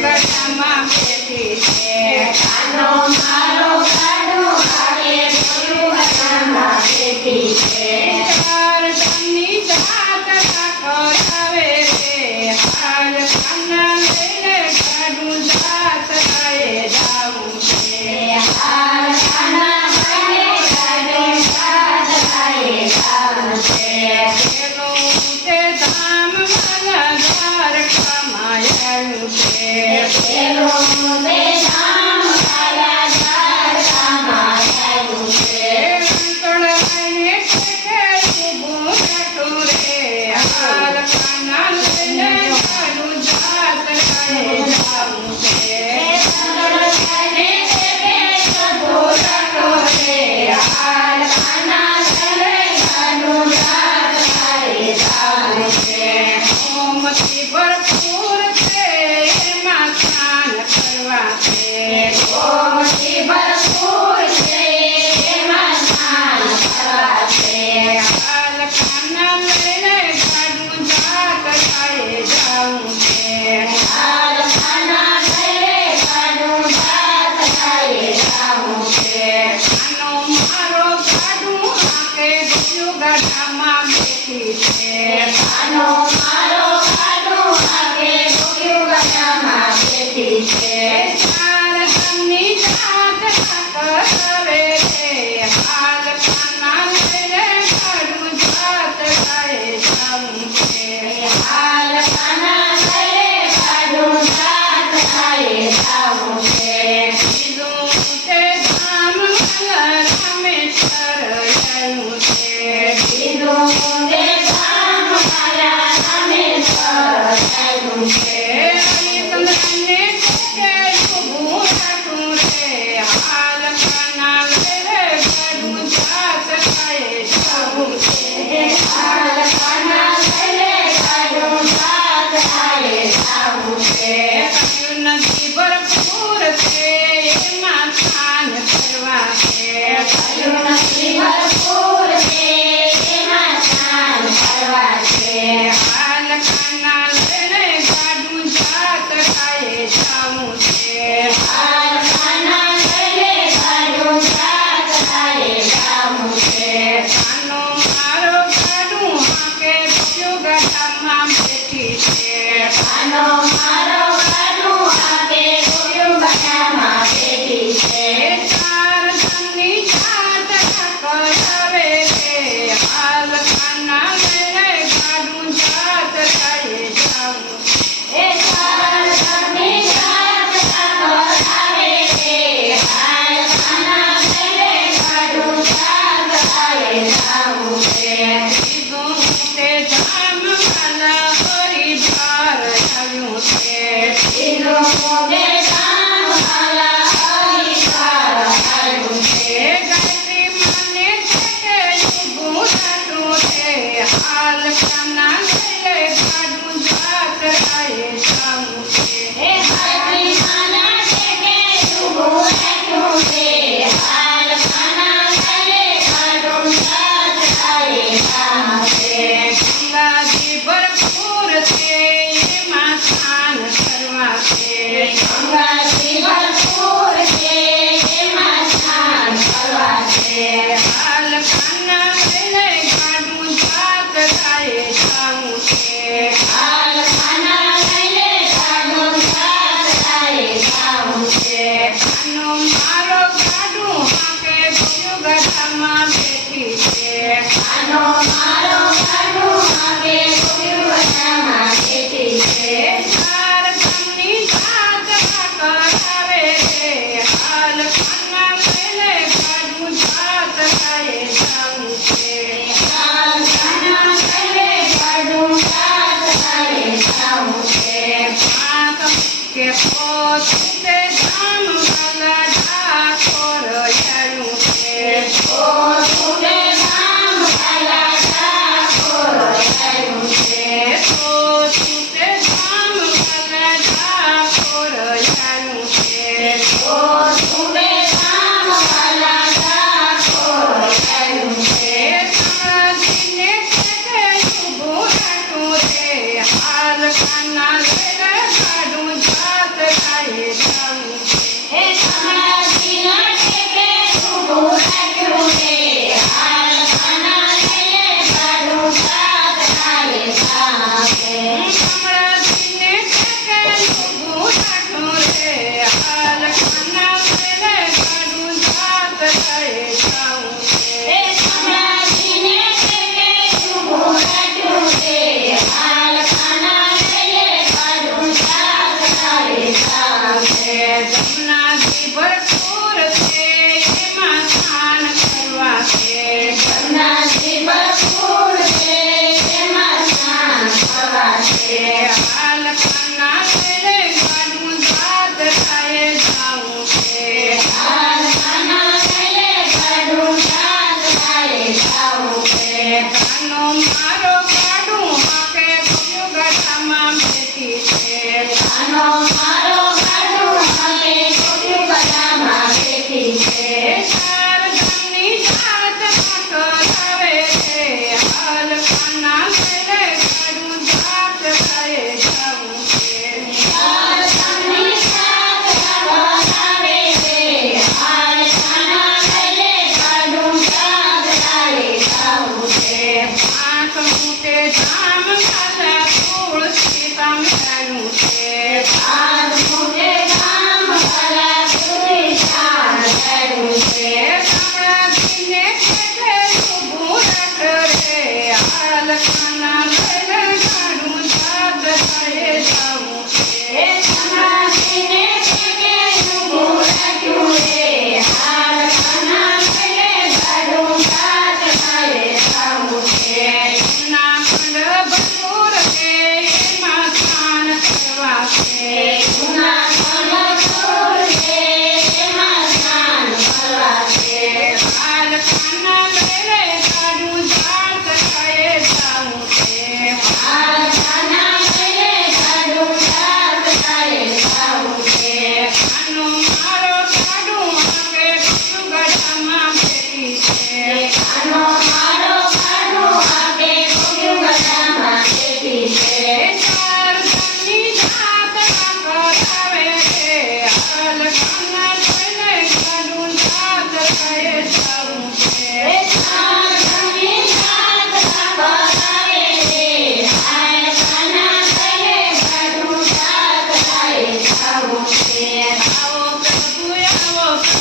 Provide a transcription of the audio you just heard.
ગઢામાં બેઠી છે કાનો મારો ગાડું હાકે ગોળ્યું ગઢામાં બેઠી છે ચાર ધામની જાત્રા કરાવે રે હાલ કાના લઈને ગાડું જાત્રાએ જાવું છે હાલ કાના લઈને ગાડું જાત્રાએ જાવું છે પેલું તે ધામ મારા દ્વારકામાં આવ્યું છે પેલું તે ધામ મારા દ્વારકામાં આવ્યું છે કંકળાઈને ટેકે ઊભું બેઠું રે હાલ કાના લઈને ગાડું જાત્રાએ જાવું છે સંગળાને દેવે સભો રટો રે હાલ કાના લઈને ગાડું જાત્રાએ જાવું છે ઓમથી ભરપૂર છે એમાં સ્નાન કરવા છે ઓમથી ભરપૂર છે એમાં સ્નાન કરવા છે હાલ કાના લઈને ગાડું જાત્રાએ જાવું છે હાલ કાના લઈને ગાડું જાત્રાએ જાવું છે કાનો મારો ગાડું આંકે ગયું ગઢામાં બેઠી છે કાનો મારો ગાડું આગે ગોળ્યું ગઢામાં બેઠી છે ચાર ધામની જાત્રા કરાવે રે હાલ કાના લઈને ગાડું જાત્રાએ જાવું છે હાલ કાના લઈને ગાડું જાત્રાએ જાવું છે બીજું તે ધામ મારા રામેશ્વર આવ્યું છે બીજું તે ધામ મારા રામેશ્વર આવ્યું છે હરિચંદ્રને ટેકે ઊભું રાખું રે હાલ કાના લઈને ગાડું જાત્રાએ જાવું છે હાલ કાના લઈને ગાડું જાત્રાએ જાવું છે નદી ભરપૂર છે એમાં સ્નાન કરવા છે ભર્યું નથી ભરપૂર છે એમાં સ્નાન કરવા છે હાલ કાના લઈને ગાડું જાત્રાએ જાવું છે હાલ કાના લઈને ગાડું જાત્રાએ જાવું છે કાનો મારો ગાડું હાંકે ગયું ગઢામાં બેઠી છે કાનો મારો ગાડું આગે ગોળ્યું ગઢામાં બેઠી છે ચાર ધામની જાત્રા કરાવે રે હાલ કાના લઈને ગાડું જાત્રાએ જાવું એ ચાર ધામની જાત્રા કરાવે રે હાલ કાના લઈને ગાડું જાત્રાએ જાવું છે બીજું તે ધામ મારા હરિદ્વાર આવ્યું છે બીજું તે ધામ મારા હરિદ્વાર આવ્યું છે ગાયત્રી માને ટેકે ઊભું રાખું રે હાલ કાના લઈને ગાડું જાત્રાએ જાવું છે એ હાથની માના ટેકે ઊભું રાખ્યું છે હાલ કાના લઈને ગાડું જાત્રાએ જાવું છે ગંગાજી ભરપૂર છે એમાં સ્નાન કરવા છે ગંગાજી ભરપૂર છે એમાં સ્નાન કરવા છે હાલ કાના લઈને ગાડું જાત્રાએ જાવું છે હાલ કાના લઈને ગાડું જાત્રાએ જાવું છે કાનો મારો ગાડું હાંકે ગયું ગઢામાં બેઠી છે કાનો મારો ગાડું આગે ગોળ્યું ગઢામાં બેઠી છે ચાર ધામની જાત્રા કરાવે રે હાલ કાના લઈને ગાડું જાત્રાએ જાવું છે હાલ કાના લઈને ગાડું જાત્રાએ જાવું છે પાંચ કે પોતે ધામ વાલા ઠાકોર આવ્યું છે ઓ તુને ધામ વાલા ઠાકોર આવ્યું છે તો તે ધામ વાલા ઠાકોર આવ્યું છે ઓ તુને ધામ વાલા ઠાકોર આવ્યું છે સાજીને ટેકે ઊભું રાખું રે હાલ કાના લઈને ગાડું જાત્રાએ જાવું છે. જમનાજી ભરપૂર છે એમાં સ્નાન કરવા છે. જમનાજી ભરપૂર છે તેમાં સ્નાન કરવા છે. હાલકાના વેલે ગાડું દાદરાએ જાવું છે. હાલકાના વેલે ગાડું દાદરાએ જાવું છે. કાનો મારો ગાડું હાકે ગયો ગઢામાં બેઠી છે. કાનો મારો ગાડું હાકે ગયો ગઢામાં બેઠી છે. ચાર ધામની જાત કરાવે છે. હાલકાના વેલે ગાડું દાદરાએ જાવું છે. હાલકાની સાત કરાવે છે. હાલકાના વેલે ગાડું દાદરાએ જાવું છે. આંખ મૂતે ધામ ખાધા તુલસી પામ્યાનું છે. આજ મોટે ગામ વાલા સુધી શાન કર્યું છે. ગામડાજીને ખેતે ઊભું રાખ રે. હાલકાના વેલે ગાડું દાદરાએ જાવું છે. સમાધિને પેટે ઊભું રાખ્યું રે. હાલકાના વેલે ગાડું દાદરાએ જાવું છે. જૂનાગઢ ભરપૂર છે એમાં સ્નાન કરવા છે.